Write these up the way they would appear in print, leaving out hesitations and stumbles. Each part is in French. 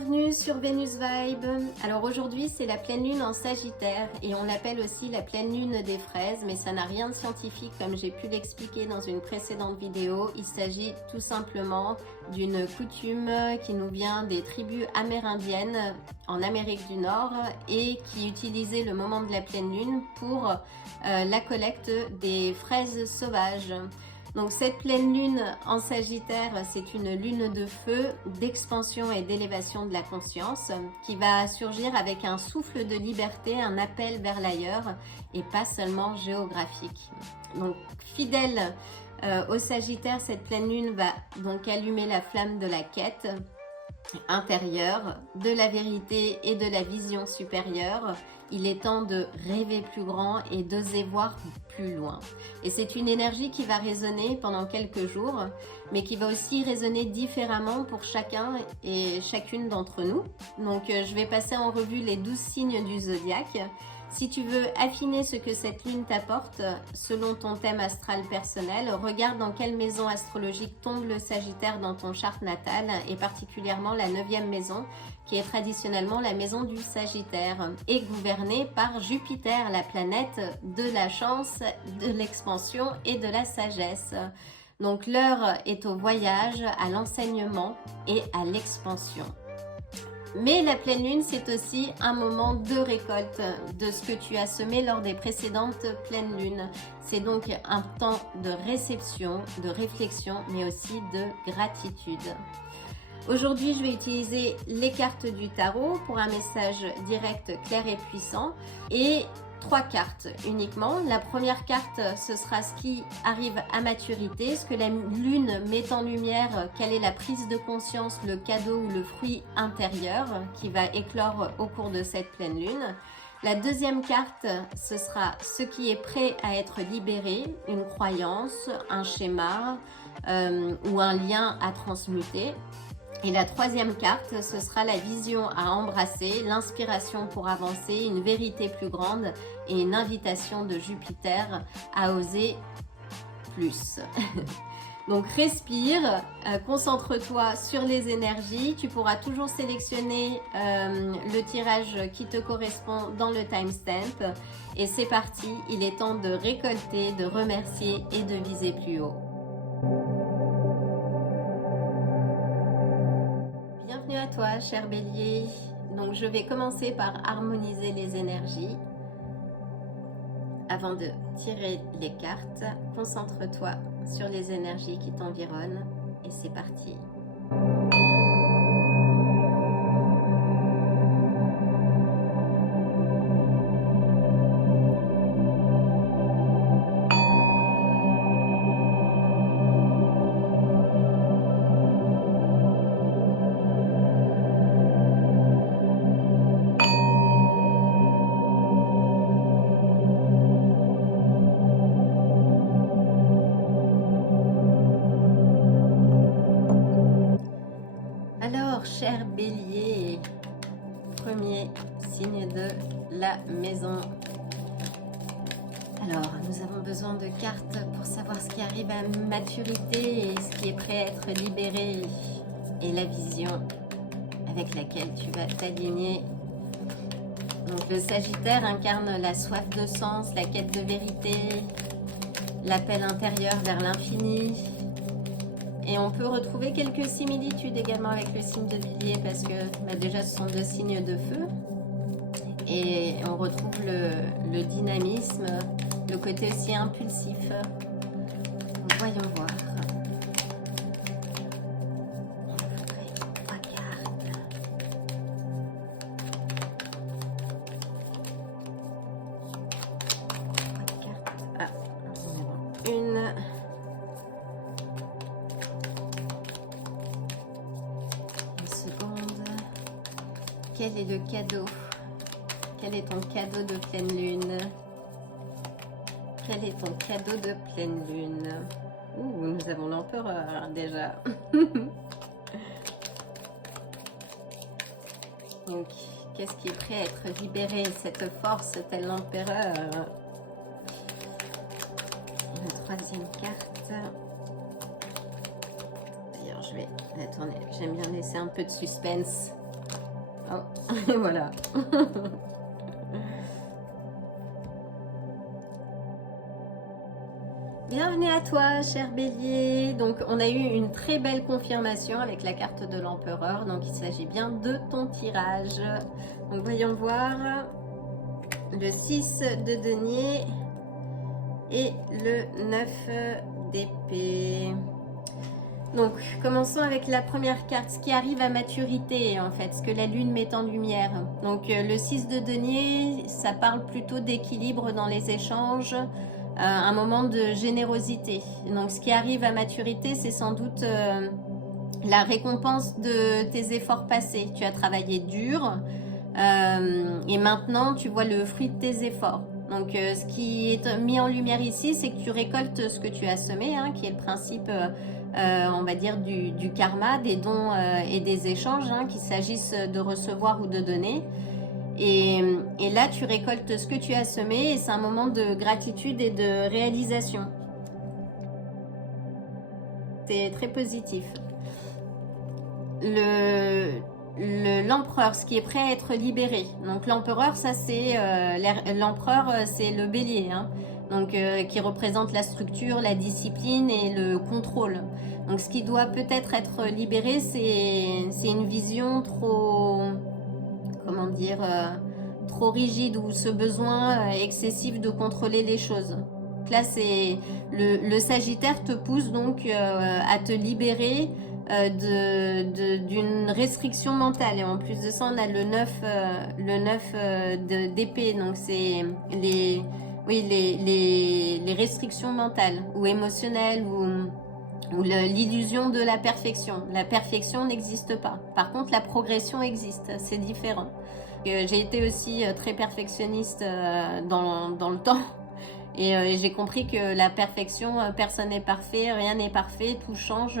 Bienvenue sur Vénus Vibe. Alors aujourd'hui c'est la pleine lune en Sagittaire et on l'appelle aussi la pleine lune des fraises, mais ça n'a rien de scientifique comme j'ai pu l'expliquer dans une précédente vidéo. Il s'agit tout simplement d'une coutume qui nous vient des tribus amérindiennes en Amérique du Nord et qui utilisait le moment de la pleine lune pour la collecte des fraises sauvages. Donc cette pleine lune en Sagittaire, c'est une lune de feu, d'expansion et d'élévation de la conscience qui va surgir avec un souffle de liberté, un appel vers l'ailleurs et pas seulement géographique. Donc fidèle au Sagittaire, cette pleine lune va donc allumer la flamme de la quête intérieure, de la vérité et de la vision supérieure. Il est temps de rêver plus grand et d'oser voir plus loin. Et c'est une énergie qui va résonner pendant quelques jours, mais qui va aussi résonner différemment pour chacun et chacune d'entre nous. Donc je vais passer en revue les 12 signes du zodiaque. Si tu veux affiner ce que cette lune t'apporte selon ton thème astral personnel, regarde dans quelle maison astrologique tombe le Sagittaire dans ton charte natale et particulièrement la 9e maison qui est traditionnellement la maison du Sagittaire et gouvernée par Jupiter, la planète de la chance, de l'expansion et de la sagesse. Donc l'heure est au voyage, à l'enseignement et à l'expansion. Mais la pleine lune, c'est aussi un moment de récolte de ce que tu as semé lors des précédentes pleines lunes. C'est donc un temps de réception, de réflexion, mais aussi de gratitude. Aujourd'hui, je vais utiliser les cartes du tarot pour un message direct, clair et puissant. Et 3 cartes uniquement. La première carte, ce sera ce qui arrive à maturité, ce que la lune met en lumière, quelle est la prise de conscience, le cadeau ou le fruit intérieur qui va éclore au cours de cette pleine lune. La deuxième carte, ce sera ce qui est prêt à être libéré, une croyance, un schéma ou un lien à transmuter. Et la troisième carte, ce sera la vision à embrasser, l'inspiration pour avancer, une vérité plus grande et une invitation de Jupiter à oser plus. Donc respire, concentre-toi sur les énergies. Tu pourras toujours sélectionner le tirage qui te correspond dans le timestamp. Et c'est parti, il est temps de récolter, de remercier et de viser plus haut. Bienvenue à toi, cher Bélier. Donc, je vais commencer par harmoniser les énergies. Avant de tirer les cartes, concentre-toi sur les énergies qui t'environnent et c'est parti. Cher Bélier, premier signe de la maison. Alors, nous avons besoin de cartes pour savoir ce qui arrive à maturité et ce qui est prêt à être libéré et la vision avec laquelle tu vas t'aligner. Donc, le Sagittaire incarne la soif de sens, la quête de vérité, l'appel intérieur vers l'infini. Et on peut retrouver quelques similitudes également avec le signe de Bélier parce que déjà ce sont 2 signes de feu. Et on retrouve le dynamisme, le côté aussi impulsif. Donc, voyons voir. Quel est le cadeau? Quel est ton cadeau de pleine lune? Quel est ton cadeau de pleine lune? Ouh, nous avons l'empereur déjà. Donc, qu'est-ce qui est prêt à être libéré? Cette force, tel l'empereur. La 3e carte. D'ailleurs, je vais la tourner. J'aime bien laisser un peu de suspense. Oh, et voilà. Bienvenue à toi, cher Bélier. Donc, on a eu une très belle confirmation avec la carte de l'Empereur. Donc, il s'agit bien de ton tirage. Donc, voyons voir le 6 de denier et le 9 d'épée. Donc, commençons avec la première carte, ce qui arrive à maturité, en fait, ce que la lune met en lumière. Donc, le 6 de denier, ça parle plutôt d'équilibre dans les échanges, un moment de générosité. Donc, ce qui arrive à maturité, c'est sans doute la récompense de tes efforts passés. Tu as travaillé dur et maintenant, tu vois le fruit de tes efforts. Donc, ce qui est mis en lumière ici, c'est que tu récoltes ce que tu as semé, hein, qui est le principe... on va dire du karma, des dons et des échanges, hein, qu'il s'agisse de recevoir ou de donner. Et là, tu récoltes ce que tu as semé et c'est un moment de gratitude et de réalisation. C'est très positif. L'empereur, ce qui est prêt à être libéré. Donc l'empereur, ça c'est l'empereur, c'est le bélier, hein. Donc qui représente la structure, la discipline et le contrôle. Donc ce qui doit peut-être être libéré, c'est une vision trop, comment dire, trop rigide ou ce besoin excessif de contrôler les choses. Donc là, c'est le Sagittaire te pousse donc à te libérer d'une restriction mentale. Et en plus de ça, on a le 9 d'épée. Donc c'est les restrictions mentales ou émotionnelles ou l'illusion de la perfection. La perfection n'existe pas. Par contre, la progression existe. C'est différent. J'ai été aussi très perfectionniste dans le temps. Et j'ai compris que la perfection, personne n'est parfait, rien n'est parfait, tout change.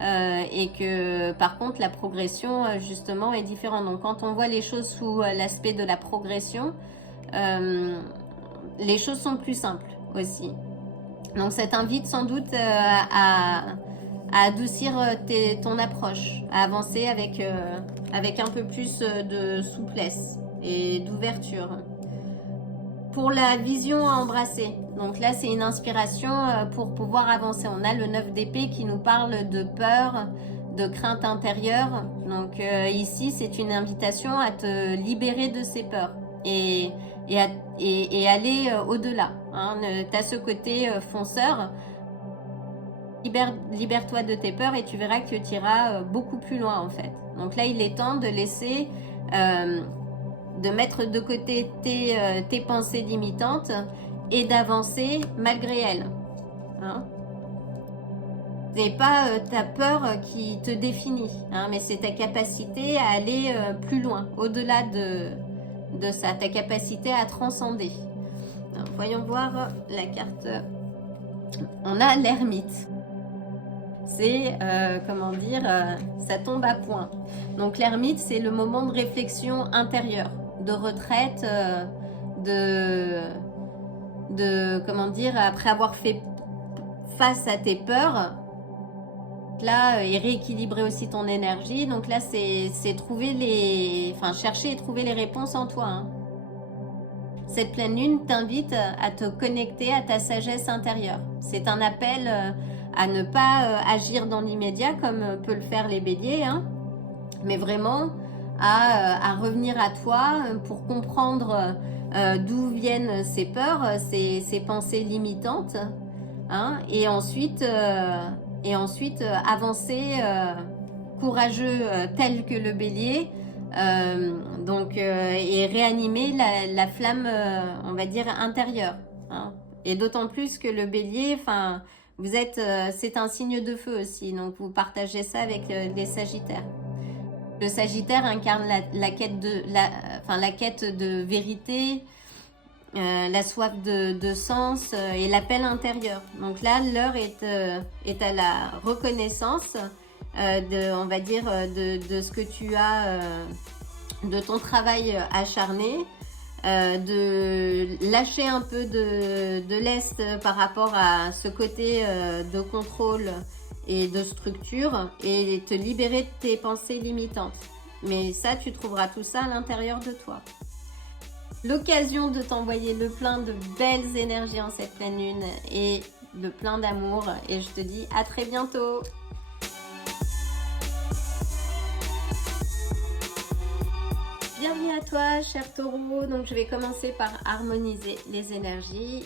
Et que par contre, la progression, justement, est différente. Donc, quand on voit les choses sous l'aspect de la progression, les choses sont plus simples aussi. Donc ça t'invite sans doute à adoucir ton approche, à avancer avec un peu plus de souplesse et d'ouverture. Pour la vision à embrasser, donc là c'est une inspiration pour pouvoir avancer. On a le 9 d'épée qui nous parle de peur, de crainte intérieure. Donc ici c'est une invitation à te libérer de ces peurs et aller au-delà, hein. Tu as ce côté fonceur, libère-toi de tes peurs et tu verras que tu iras beaucoup plus loin en fait. Donc là il est temps de laisser, de mettre de côté tes pensées limitantes et d'avancer malgré elles, hein. C'est pas ta peur qui te définit, hein, mais c'est ta capacité à aller plus loin, au-delà de ça, ta capacité à transcender. Alors, voyons voir la carte. On a l'ermite. C'est, comment dire, ça tombe à point. Donc l'ermite, c'est le moment de réflexion intérieure, de retraite, comment dire, après avoir fait face à tes peurs, là, et rééquilibrer aussi ton énergie. Donc là, c'est chercher et trouver les réponses en toi, hein. Cette pleine lune t'invite à te connecter à ta sagesse intérieure. C'est un appel à ne pas agir dans l'immédiat comme peut le faire les béliers, hein, mais vraiment à revenir à toi pour comprendre d'où viennent ces peurs, ces pensées limitantes, hein, et ensuite avancer courageux tel que le bélier, et réanimer la flamme, on va dire, intérieure, hein. Et d'autant plus que le bélier, vous êtes, c'est un signe de feu aussi, donc vous partagez ça avec les sagittaires. Le sagittaire incarne la quête de vérité, la soif de sens et l'appel intérieur. Donc là, l'heure est à la reconnaissance on va dire, de ce que tu as, de ton travail acharné, de lâcher un peu de lest par rapport à ce côté de contrôle et de structure et te libérer de tes pensées limitantes. Mais ça, tu trouveras tout ça à l'intérieur de toi. L'occasion de t'envoyer le plein de belles énergies en cette pleine lune et de plein d'amour. Et je te dis à très bientôt. Bienvenue à toi, cher taureau. Donc, je vais commencer par harmoniser les énergies.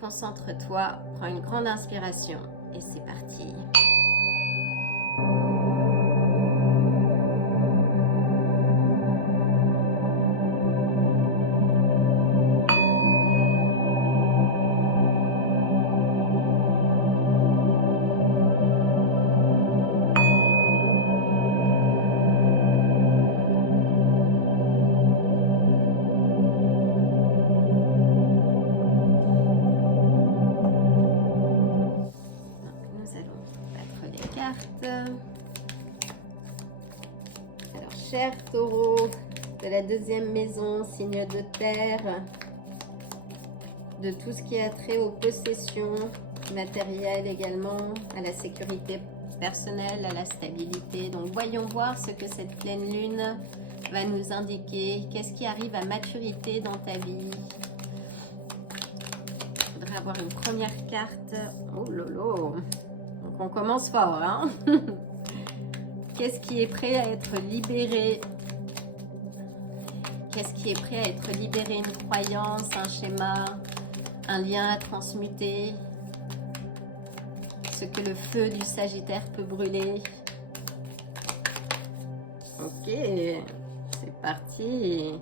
Concentre-toi, prends une grande inspiration et c'est parti. Alors, cher taureau de la deuxième maison, signe de terre, de tout ce qui a trait aux possessions matérielles également, à la sécurité personnelle, à la stabilité. Donc, voyons voir ce que cette pleine lune va nous indiquer. Qu'est-ce qui arrive à maturité dans ta vie? Je voudrais avoir une première carte. Oh lolo! Donc on commence fort, hein. Qu'est-ce qui est prêt à être libéré? Qu'est-ce qui est prêt à être libéré? Une croyance, un schéma, un lien à transmuter? Ce que le feu du Sagittaire peut brûler. Ok, c'est parti.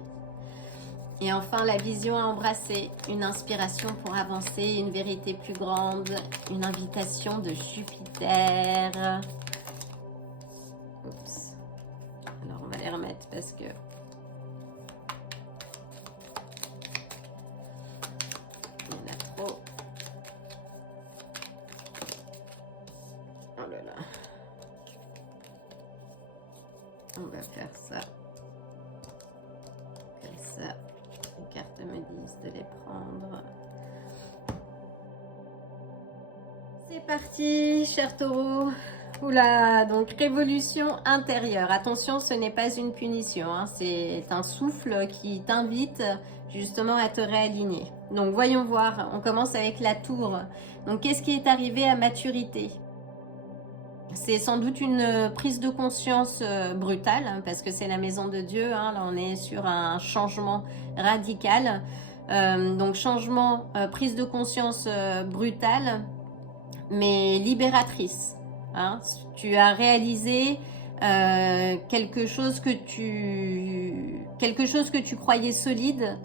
Et enfin, la vision à embrasser, une inspiration pour avancer, une vérité plus grande, une invitation de Jupiter. Oups. Alors, on va les remettre parce que... il y en a trop. Oh là là. On va faire ça. Comme ça. Les cartes me disent de les prendre. C'est parti, cher taureau. Oula, donc révolution intérieure. Attention, ce n'est pas une punition, hein. C'est un souffle qui t'invite justement à te réaligner. Donc voyons voir, on commence avec la tour. Donc qu'est-ce qui est arrivé à maturité? C'est sans doute une prise de conscience brutale, hein, parce que c'est la maison de Dieu, hein. Là on est sur un changement radical. Donc changement, prise de conscience brutale, mais libératrice. Hein. Tu as réalisé quelque chose que tu croyais solide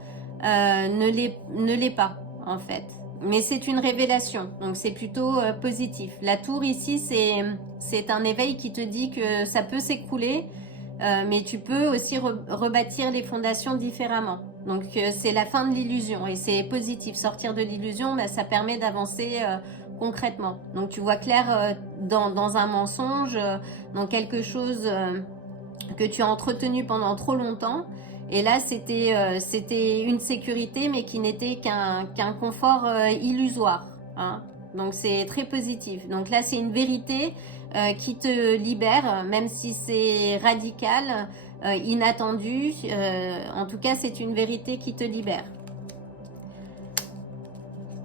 ne l'est pas en fait. Mais c'est une révélation, donc c'est plutôt positif. La tour ici, c'est un éveil qui te dit que ça peut s'écrouler, mais tu peux aussi rebâtir les fondations différemment. Donc c'est la fin de l'illusion et c'est positif. Sortir de l'illusion, bah, ça permet d'avancer concrètement. Donc tu vois clair dans un mensonge, dans quelque chose que tu as entretenu pendant trop longtemps. Et là, c'était une sécurité, mais qui n'était qu'un confort illusoire. Hein. Donc, c'est très positif. Donc là, c'est une vérité qui te libère, même si c'est radical, inattendu. En tout cas, c'est une vérité qui te libère.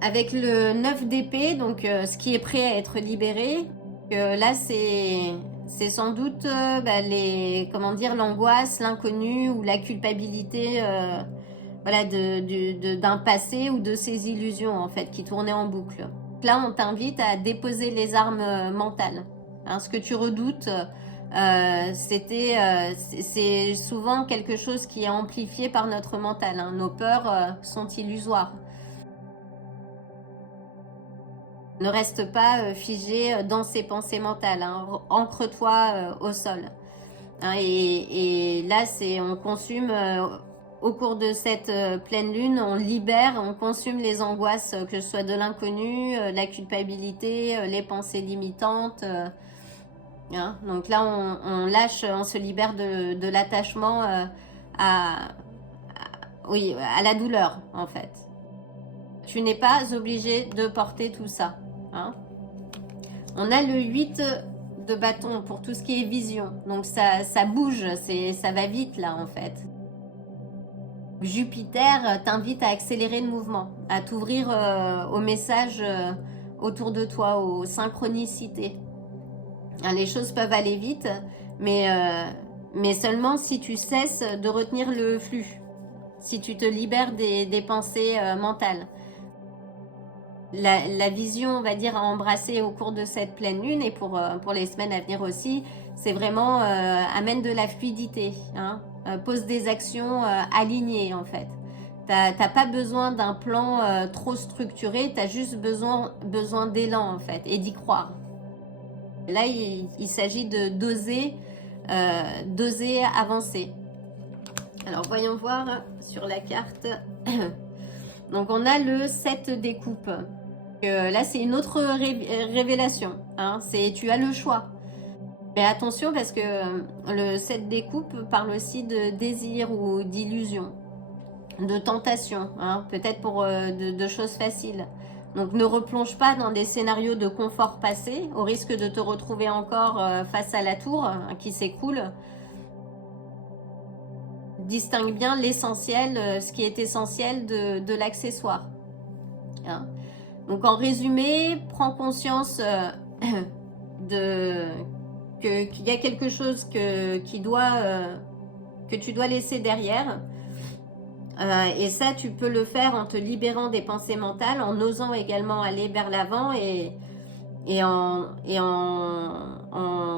Avec le 9 d'épée, donc ce qui est prêt à être libéré, là, c'est sans doute l'angoisse, l'inconnu ou la culpabilité voilà, d'un passé ou de ces illusions en fait qui tournaient en boucle. Là, on t'invite à déposer les armes mentales. Hein, ce que tu redoutes, c'est souvent quelque chose qui est amplifié par notre mental. Hein. Nos peurs sont illusoires. Ne reste pas figé dans ses pensées mentales, hein. Ancre-toi au sol. Hein, et là, on consume, au cours de cette pleine lune, on libère, on consume les angoisses, que ce soit de l'inconnu, la culpabilité, les pensées limitantes. Hein. Donc là, on lâche, on se libère de l'attachement à la douleur, en fait. Tu n'es pas obligé de porter tout ça. Hein. On a le 8 de bâton pour tout ce qui est vision. Donc ça bouge, ça va vite là en fait. Jupiter t'invite à accélérer le mouvement, à t'ouvrir aux messages autour de toi, aux synchronicités. Les choses peuvent aller vite, mais seulement si tu cesses de retenir le flux, si tu te libères des pensées mentales. La vision, on va dire, à embrasser au cours de cette pleine lune et pour les semaines à venir aussi, c'est vraiment amène de la fluidité, hein, pose des actions alignées en fait. T'as pas besoin d'un plan trop structuré, t'as juste besoin d'élan en fait et d'y croire. Là, il s'agit de d'oser avancer. Alors voyons voir sur la carte. Donc on a le 7 des coupes. Là c'est une autre révélation, hein. Tu as le choix. Mais attention parce que le 7 des coupes parle aussi de désir ou d'illusion, de tentation, hein, peut-être pour de choses faciles. Donc ne replonge pas dans des scénarios de confort passé, au risque de te retrouver encore face à la tour hein, qui s'écroule. Distingue bien l'essentiel, ce qui est essentiel de l'accessoire. Hein. Donc en résumé, prends conscience qu'il y a quelque chose que tu dois laisser derrière. Et ça, tu peux le faire en te libérant des pensées mentales, en osant également aller vers l'avant et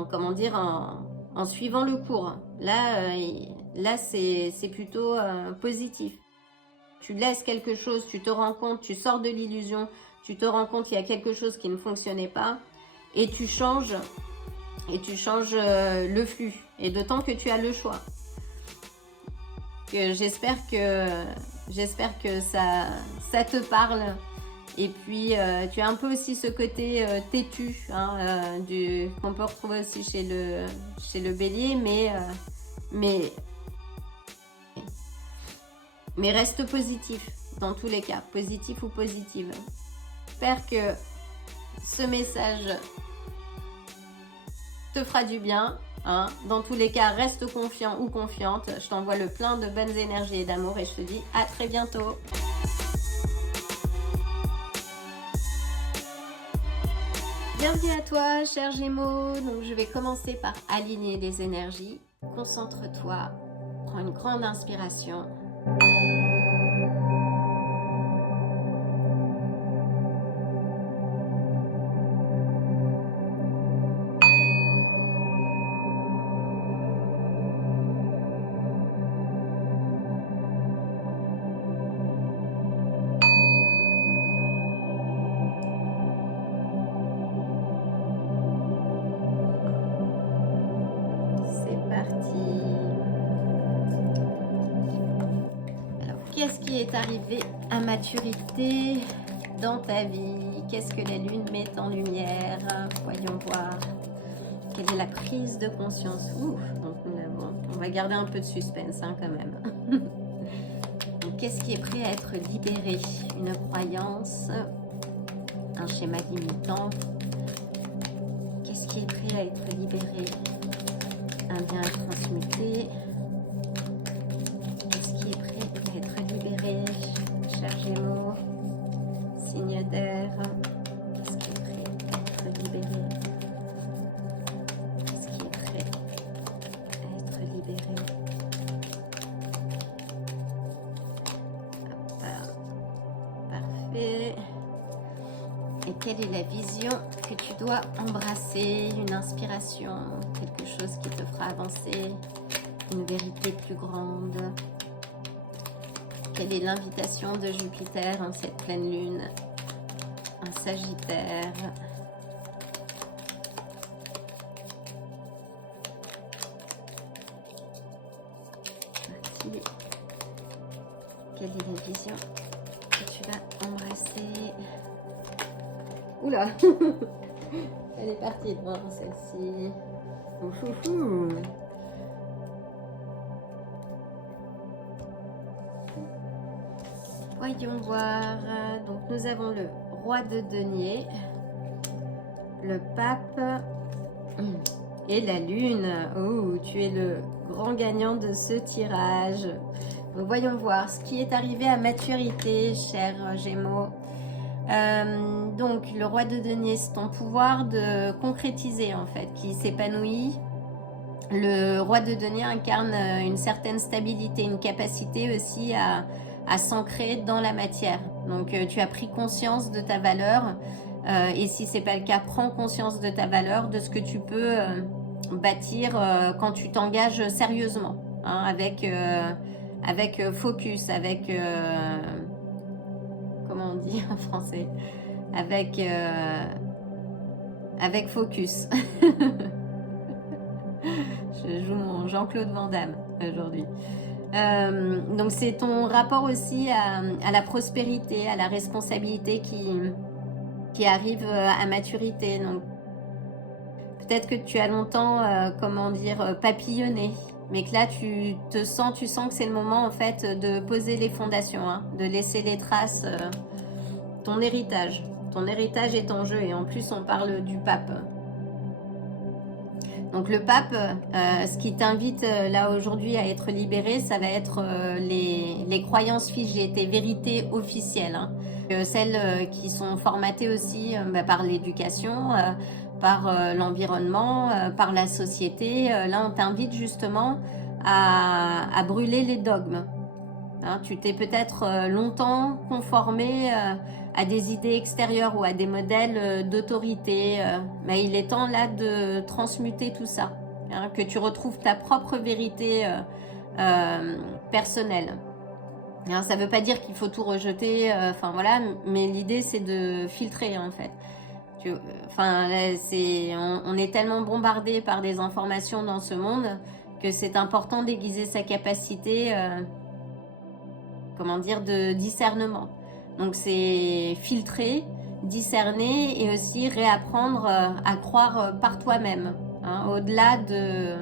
comment dire, en suivant le cours. Là c'est plutôt positif. Tu laisses quelque chose, tu te rends compte, tu sors de l'illusion, tu te rends compte qu'il y a quelque chose qui ne fonctionnait pas et tu changes le flux. Et d'autant que tu as le choix. J'espère que ça te parle. Et puis tu as un peu aussi ce côté têtu hein, qu'on peut retrouver aussi chez le bélier, mais reste positif dans tous les cas, positif ou positive. J'espère que ce message te fera du bien. Hein. Dans tous les cas, reste confiant ou confiante. Je t'envoie le plein de bonnes énergies et d'amour et je te dis à très bientôt. Bienvenue à toi, cher Gémeaux. Donc, je vais commencer par aligner les énergies. Concentre-toi, prends une grande inspiration. Qu'est-ce qui est arrivé à maturité dans ta vie? Qu'est-ce que la lune met en lumière? Voyons voir. Quelle est la prise de conscience? Ouf, donc on va garder un peu de suspense hein, quand même. Qu'est-ce qui est prêt à être libéré? Une croyance, un schéma limitant. Qu'est-ce qui est prêt à être libéré? Un bien à transmuter. Cher Gémeaux, signe d'air, qu'est-ce qui est prêt à être libéré? Qu'est-ce qui est prêt à être libéré? Parfait. Et quelle est la vision que tu dois embrasser? Une inspiration, quelque chose qui te fera avancer, une vérité plus grande. Quelle est l'invitation de Jupiter en cette pleine lune? Un Sagittaire. Quelle est la vision que tu vas embrasser? Oula. Elle est partie loin celle-ci. Voyons voir. Donc nous avons le roi de denier, le pape Et la lune, oh, tu es le grand gagnant de ce tirage. Donc voyons voir ce qui est arrivé à maturité, cher Gémeaux. Donc le roi de denier, c'est ton pouvoir de concrétiser en fait, qui s'épanouit. Le roi de denier incarne une certaine stabilité, une capacité aussi à s'ancrer dans la matière. Donc tu as pris conscience de ta valeur et si c'est pas le cas, prends conscience de ta valeur, de ce que tu peux bâtir quand tu t'engages sérieusement, hein, avec focus, avec comment on dit en français, avec focus. Je joue mon Jean-Claude Van Damme aujourd'hui. Donc c'est ton rapport aussi à la prospérité, à la responsabilité qui arrive à maturité. Donc peut-être que tu as longtemps, comment dire, papillonné, mais que là tu sens que c'est le moment en fait de poser les fondations, hein, de laisser les traces, ton héritage est en jeu et en plus on parle du pape. Donc le pape, ce qui t'invite là aujourd'hui à être libéré, ça va être les croyances figées, tes vérités officielles, hein. Celles qui sont formatées aussi par l'éducation, par l'environnement, par la société. Là, on t'invite justement à brûler les dogmes. Hein, tu t'es peut-être longtemps conformé à des idées extérieures ou à des modèles d'autorité, mais il est temps là de transmuter tout ça, hein, que tu retrouves ta propre vérité personnelle. Hein, ça ne veut pas dire qu'il faut tout rejeter, enfin voilà, mais l'idée c'est de filtrer en fait. On est tellement bombardé par des informations dans ce monde que c'est important d'aiguiser sa capacité, comment dire, de discernement. Donc c'est filtrer, discerner et aussi réapprendre à croire par toi-même, hein, au-delà de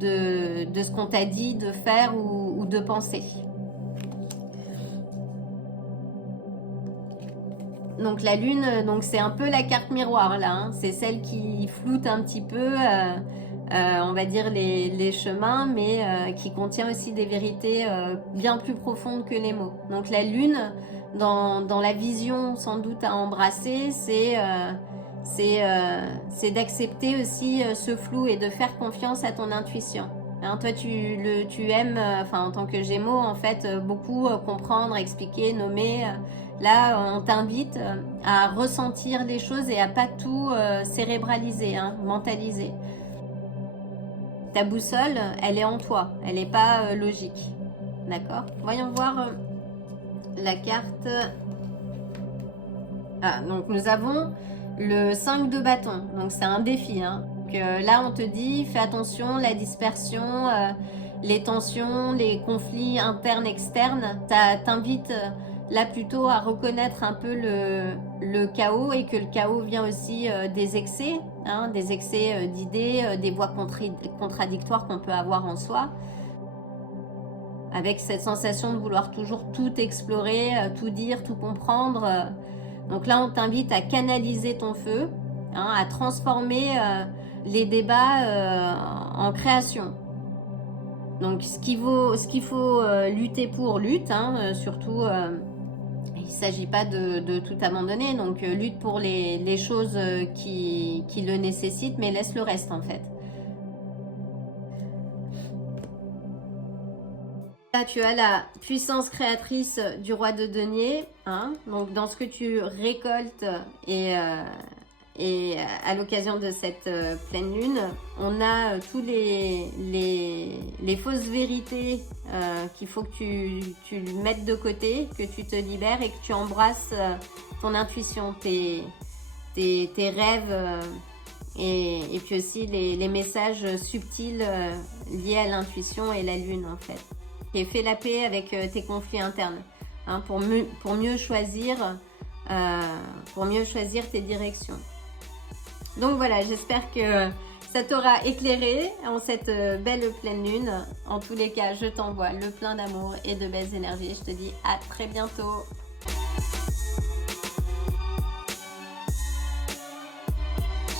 ce qu'on t'a dit de faire ou de penser. Donc la lune, donc c'est un peu la carte miroir là, hein, c'est celle qui floute un petit peu, on va dire les chemins, mais qui contient aussi des vérités bien plus profondes que les mots. Donc la lune, dans la vision sans doute à embrasser, c'est d'accepter aussi ce flou et de faire confiance à ton intuition. Hein, toi, tu aimes, en tant que Gémeaux, en fait, beaucoup comprendre, expliquer, nommer. Là, on t'invite à ressentir les choses et à pas tout cérébraliser, hein, mentaliser. Ta boussole, elle est en toi, elle n'est pas logique. D'accord? Voyons voir la carte. Ah, donc nous avons le 5 de bâton, donc c'est un défi, hein. Donc, là, on te dit, fais attention, la dispersion, les tensions, les conflits internes, externes, t'invite là plutôt à reconnaître un peu le chaos et que le chaos vient aussi des excès, hein, des excès d'idées, des voix contradictoires qu'on peut avoir en soi, avec cette sensation de vouloir toujours tout explorer, tout dire, tout comprendre. Donc là, on t'invite à canaliser ton feu, hein, à transformer les débats en création. Donc ce qu'il faut lutter pour, lutte, hein, surtout... il ne s'agit pas de tout abandonner, donc lutte pour les choses qui le nécessitent, mais laisse le reste en fait. Là, tu as la puissance créatrice du roi de denier, hein, donc dans ce que tu récoltes et à l'occasion de cette pleine lune, on a tous les fausses vérités qu'il faut que tu mettes de côté, que tu te libères et que tu embrasses ton intuition, tes rêves et puis aussi les messages subtils liés à l'intuition et la lune en fait. Et fais la paix avec tes conflits internes, hein, pour mieux choisir tes directions. Donc voilà, j'espère que ça t'aura éclairé en cette belle pleine lune. En tous les cas, je t'envoie le plein d'amour et de belles énergies. Je te dis à très bientôt.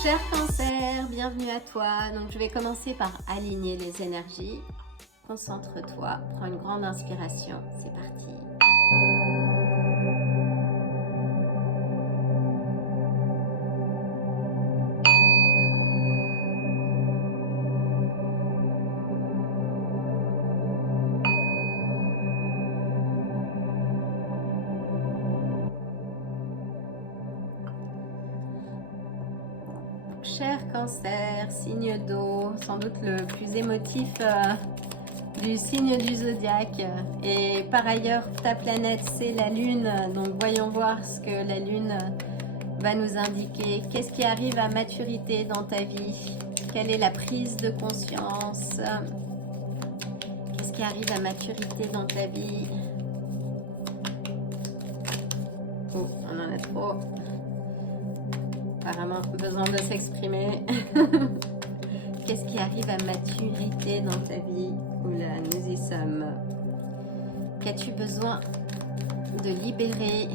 Cher Cancer, bienvenue à toi. Donc je vais commencer par aligner les énergies. Concentre-toi, prends une grande inspiration, c'est parti. Cher Cancer, signe d'eau, sans doute le plus émotif du signe du zodiaque. Et par ailleurs, ta planète, c'est la Lune. Donc voyons voir ce que la Lune va nous indiquer. Qu'est-ce qui arrive à maturité dans ta vie? Quelle est la prise de conscience? Qu'est-ce qui arrive à maturité dans ta vie? Oh, on en a trop. Apparemment, besoin de s'exprimer. Qu'est-ce qui arrive à maturité dans ta vie? Oula, nous y sommes. Qu'as-tu besoin de libérer?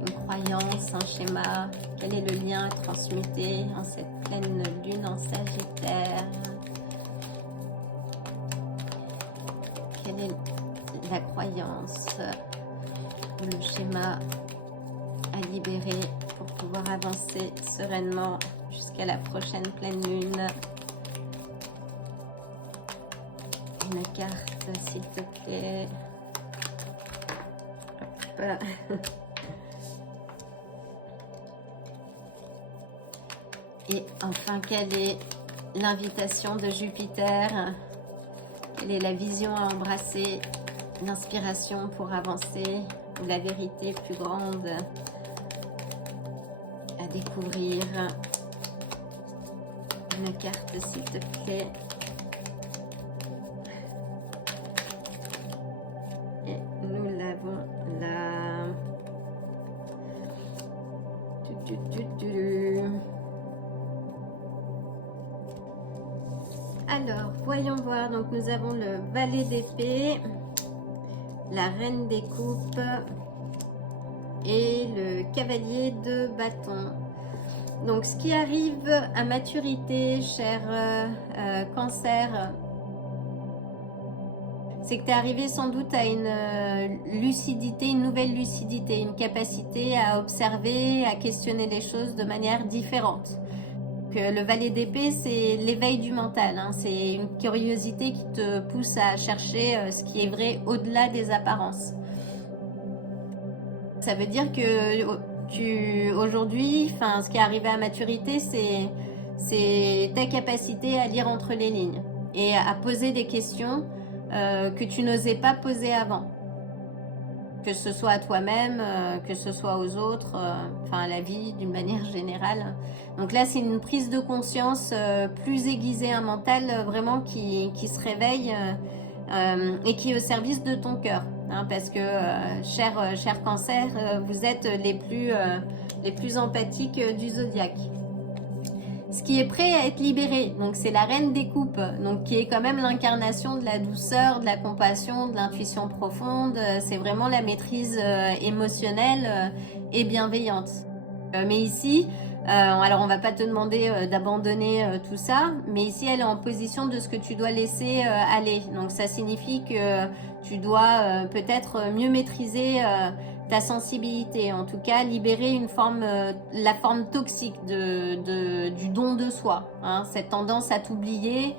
Une croyance, un schéma? Quel est le lien à transmuter en cette pleine lune en Sagittaire? Quelle est la croyance ou le schéma à libérer pour pouvoir avancer sereinement jusqu'à la prochaine pleine lune? Une carte, s'il te plaît. Hop. Et enfin, quelle est l'invitation de Jupiter? Quelle est la vision à embrasser? L'inspiration pour avancer? Ou la vérité plus grande à découvrir? Une carte, s'il te plaît. Et nous l'avons là. Alors, voyons voir. Donc, nous avons le valet d'épée, la reine des coupes et le cavalier de bâton. Donc, ce qui arrive à maturité, cher Cancer, c'est que tu es arrivé sans doute à une lucidité, une nouvelle lucidité, une capacité à observer, à questionner les choses de manière différente. Le valet d'épée, c'est l'éveil du mental, hein. C'est une curiosité qui te pousse à chercher ce qui est vrai au-delà des apparences. Ça veut dire que aujourd'hui, ce qui est arrivé à maturité, c'est ta capacité à lire entre les lignes et à poser des questions que tu n'osais pas poser avant. Que ce soit à toi-même, que ce soit aux autres, à la vie d'une manière générale. Donc là, c'est une prise de conscience plus aiguisée, un mental vraiment qui se réveille et qui est au service de ton cœur. Hein, parce que, cher Cancer, vous êtes les plus empathiques du zodiaque. Ce qui est prêt à être libéré, donc c'est la reine des coupes, donc qui est quand même l'incarnation de la douceur, de la compassion, de l'intuition profonde. C'est vraiment la maîtrise émotionnelle et bienveillante. Mais ici, alors on va pas te demander d'abandonner tout ça, mais ici elle est en position de ce que tu dois laisser aller. Donc ça signifie que tu dois peut-être mieux maîtriser ta sensibilité, en tout cas libérer la forme toxique du don de soi, hein, cette tendance à t'oublier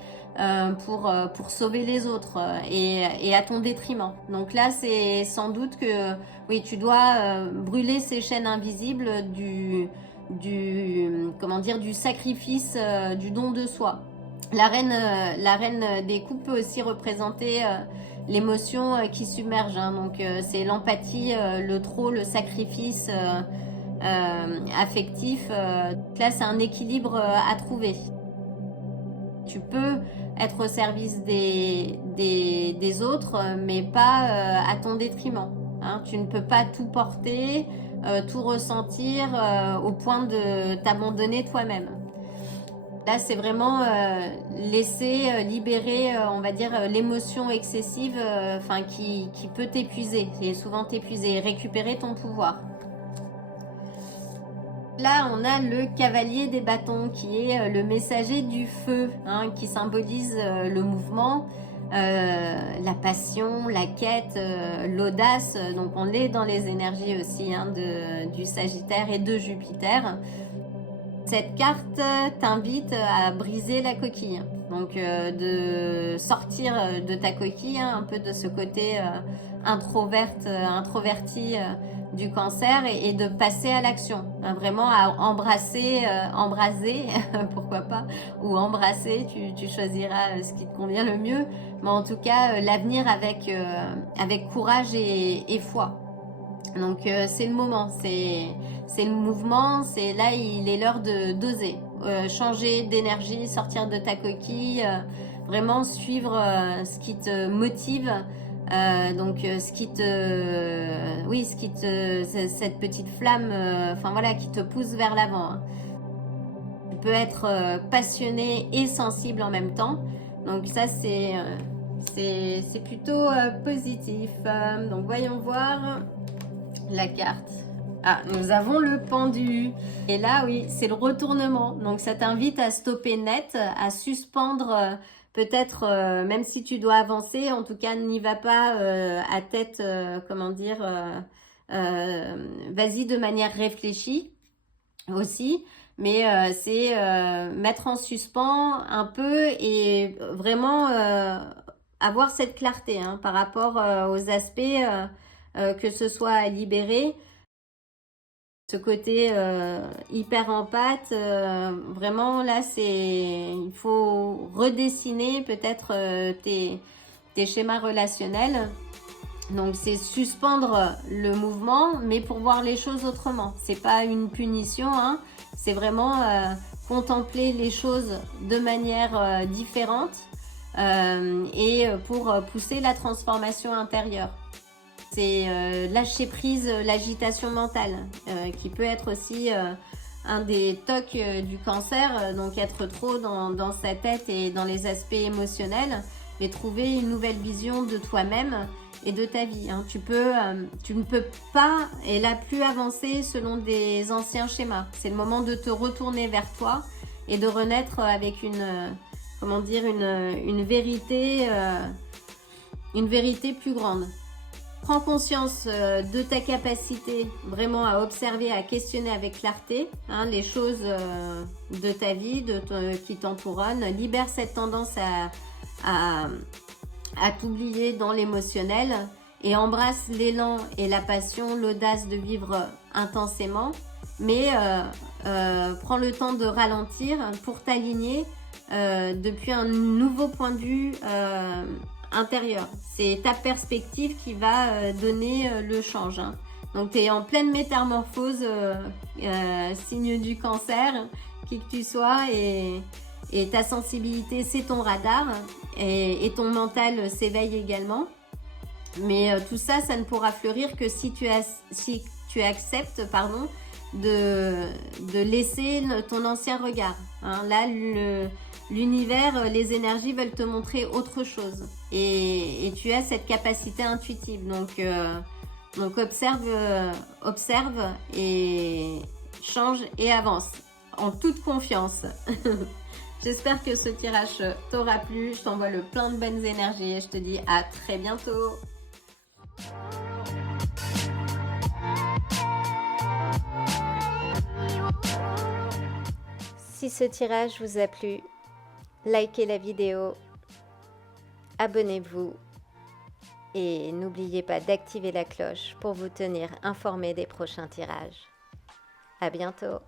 pour sauver les autres et à ton détriment. Donc là, c'est sans doute que oui, tu dois brûler ces chaînes invisibles du sacrifice, du don de soi. La reine des coupes peut aussi représenter l'émotion qui submerge, hein. Donc c'est l'empathie, le trop, le sacrifice affectif. Là, c'est un équilibre à trouver. Tu peux être au service des autres, mais pas à ton détriment, hein. Tu ne peux pas tout porter, tout ressentir au point de t'abandonner toi-même. Là, c'est vraiment laisser libérer, on va dire, l'émotion excessive qui peut t'épuiser, et souvent t'épuiser, et récupérer ton pouvoir. Là, on a le cavalier des bâtons qui est le messager du feu, hein, qui symbolise le mouvement, la passion, la quête, l'audace. Donc on est dans les énergies aussi, hein, du Sagittaire et de Jupiter. Cette carte t'invite à briser la coquille, donc de sortir de ta coquille, hein, un peu de ce côté introverti du Cancer et de passer à l'action, hein, vraiment à embraser, pourquoi pas, ou embrasser, tu choisiras ce qui te convient le mieux, mais en tout cas l'avenir avec courage et foi. Donc c'est le moment, c'est le mouvement, c'est là il est l'heure de d'oser, changer d'énergie, sortir de ta coquille, vraiment suivre ce qui te motive, donc ce qui te, oui, cette petite flamme, enfin voilà, qui te pousse vers l'avant, hein. Tu peux être passionné et sensible en même temps, donc ça c'est plutôt positif. Donc voyons voir la carte. Ah, nous avons le pendu. Et là, oui, c'est le retournement. Donc, ça t'invite à stopper net, à suspendre, peut-être, même si tu dois avancer, en tout cas, n'y va pas à tête, comment dire, vas-y de manière réfléchie aussi. Mais c'est mettre en suspens un peu et vraiment avoir cette clarté, hein, par rapport aux aspects que ce soit à libérer. Ce côté hyper en pâte, vraiment là il faut redessiner peut-être tes schémas relationnels. Donc c'est suspendre le mouvement, mais pour voir les choses autrement. C'est pas une punition, hein, c'est vraiment contempler les choses de manière différente et pour pousser la transformation intérieure. C'est lâcher prise, l'agitation mentale, qui peut être aussi un des tocs du Cancer, donc être trop dans sa tête et dans les aspects émotionnels, mais trouver une nouvelle vision de toi-même et de ta vie, hein. Tu ne peux pas et là plus avancer selon des anciens schémas. C'est le moment de te retourner vers toi et de renaître avec comment dire, une vérité plus grande. Prends conscience de ta capacité vraiment à observer, à questionner avec clarté, hein, les choses de ta vie, qui t'entouronnent. Libère cette tendance à t'oublier dans l'émotionnel et embrasse l'élan et la passion, l'audace de vivre intensément. Mais prends le temps de ralentir pour t'aligner depuis un nouveau point de vue intérieur. C'est ta perspective qui va donner le change, hein. Donc tu es en pleine métamorphose, signe du Cancer, qui que tu sois, et ta sensibilité c'est ton radar, et ton mental s'éveille également. Mais tout ça, ça ne pourra fleurir que si tu acceptes de laisser ton ancien regard, hein. Là, l'univers, les énergies veulent te montrer autre chose. Et tu as cette capacité intuitive. Donc observe et change et avance en toute confiance. J'espère que ce tirage t'aura plu. Je t'envoie le plein de bonnes énergies et je te dis à très bientôt. Si ce tirage vous a plu, likez la vidéo, abonnez-vous et n'oubliez pas d'activer la cloche pour vous tenir informé des prochains tirages. À bientôt.